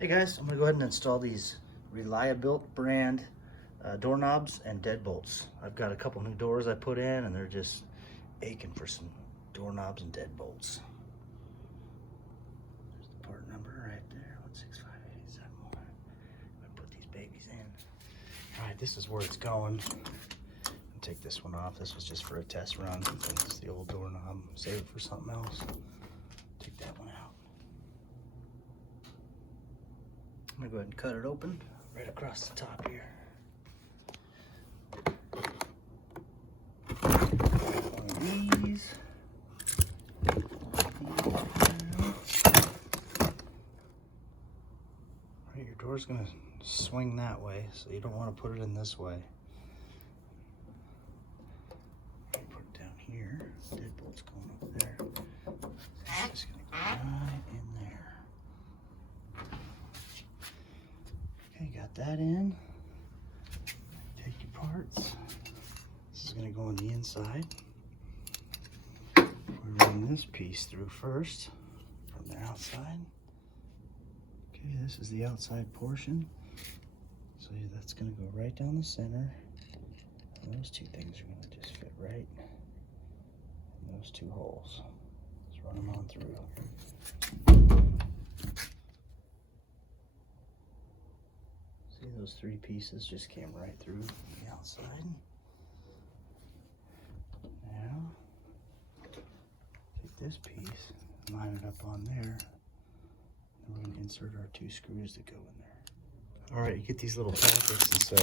Hey guys, I'm gonna go ahead and install these Reliabilt brand doorknobs and deadbolts. I've got a couple new doors I put in and they're just aching for some doorknobs and deadbolts. There's the part number right there, 16587. I'm gonna put these babies in. All right, this is where it's going. I'll take this one off. This was just for a test run. This is the old doorknob. Save it for something else. Take that one out. I'm gonna go ahead and cut it open right across the top here. One of these. Right, your door's gonna swing that way, so you don't want to put it in this way. Put it down here. Deadbolt's going up there. It's just gonna go right in there. Okay, got that in. Take your parts. This is gonna go on the inside. We run this piece through first from the outside. Okay, this is the outside portion. So that's gonna go right down the center. And those two things are gonna just fit right in those two holes. Let's run them on through. See, those three pieces just came right through the outside. Now, take this piece, line it up on there, and we're going to insert our two screws that go in there. All right, you get these little packets, and so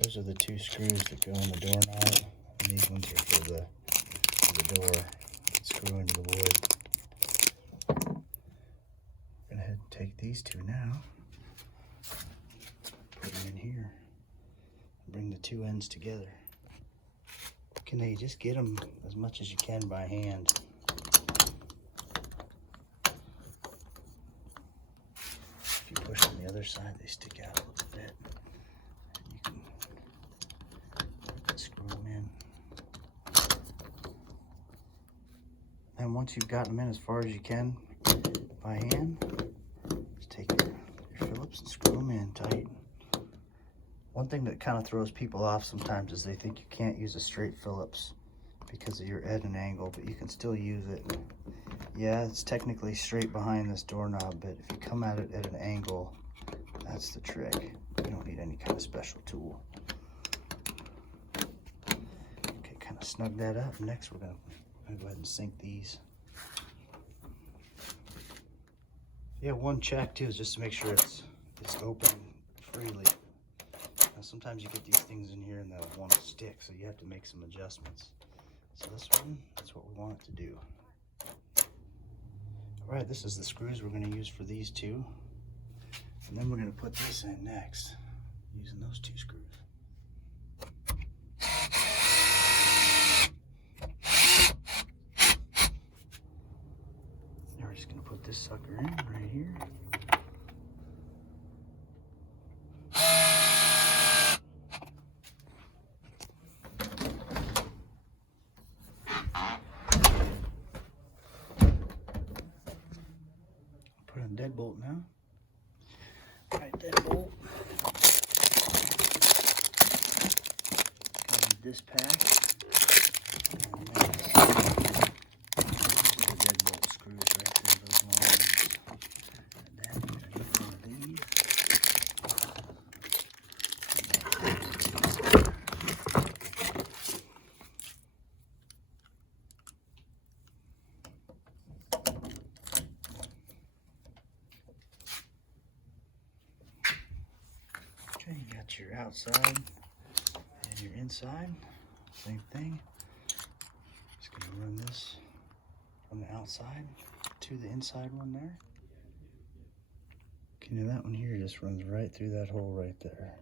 those are the two screws that go in the doorknob, and these ones are for the door. Screw into the wood. I'm going to head and take these two now. Put them in here. Bring the two ends together. Okay, now you just get them as much as you can by hand. If you push on the other side, they stick out a little bit. And you can screw them in. And once you've gotten them in as far as you can by hand, just take your Phillips and screw them in tight. One thing that kind of throws people off sometimes is they think you can't use a straight Phillips because of your edge and angle, but you can still use it. Yeah, it's technically straight behind this doorknob, but if you come at it at an angle, that's the trick. You don't need any kind of special tool. Okay, kind of snug that up. Next, we're gonna go ahead and sink these. Yeah, one check too is just to make sure it's open freely. Now, sometimes you get these things in here and they'll want to stick, so you have to make some adjustments. So this one, that's what we want it to do. All right, this is the screws we're going to use for these two. And then we're going to put this in next, using those two screws. Now we're just going to put this sucker in right here. Put in deadbolt now. All right, deadbolt. This pack. And then the deadbolt screws right there. Those ones. And then we're going to use one of these. Okay, you got your outside and your inside, same thing. Just gonna run this from the outside to the inside one there. Okay, now that one here just runs right through that hole right there.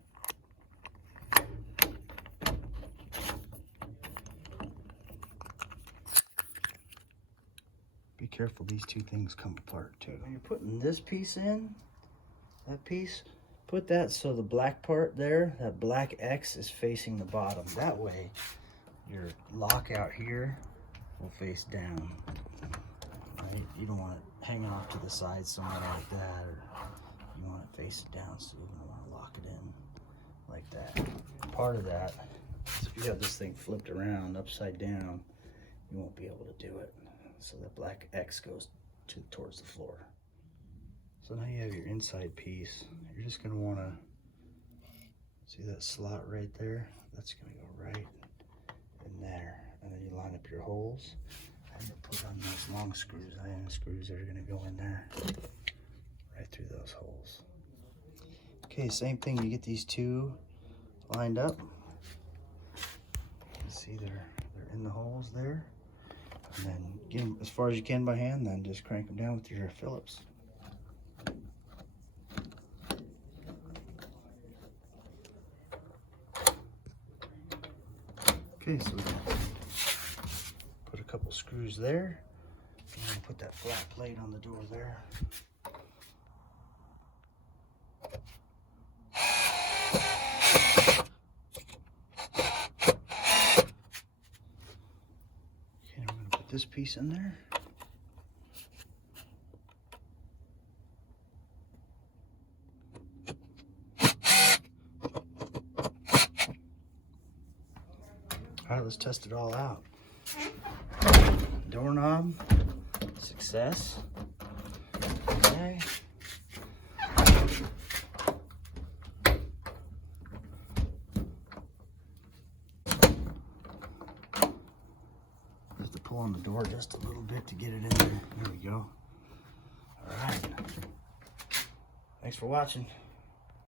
Be careful, these two things come apart too. When you're putting this piece in, that piece, put that so the black part there, that black X is facing the bottom. That way, your lock out here will face down. Right? You don't want it hanging off to the side somewhere like that, or You want to face it down, so you're going to want to lock it in like that. Part of that is if you have this thing flipped around upside down, you won't be able to do it. So that black X goes towards the floor. So now you have your inside piece. You're just going to want to see that slot right there. That's going to go right in there, and then you line up your holes. I'm going to put on those long screws, iron screws that are going to go in there right through those holes. Okay, same thing. You get these two lined up. You can see they're in the holes there, and then get them as far as you can by hand. Then just crank them down with your Phillips. Okay, so we put a couple screws there. And put that flat plate on the door there. Okay, I'm going to put this piece in there. All right, let's test it all out. Doorknob, success. Okay. Have to pull on the door just a little bit to get it in there. There we go. All right. Thanks for watching.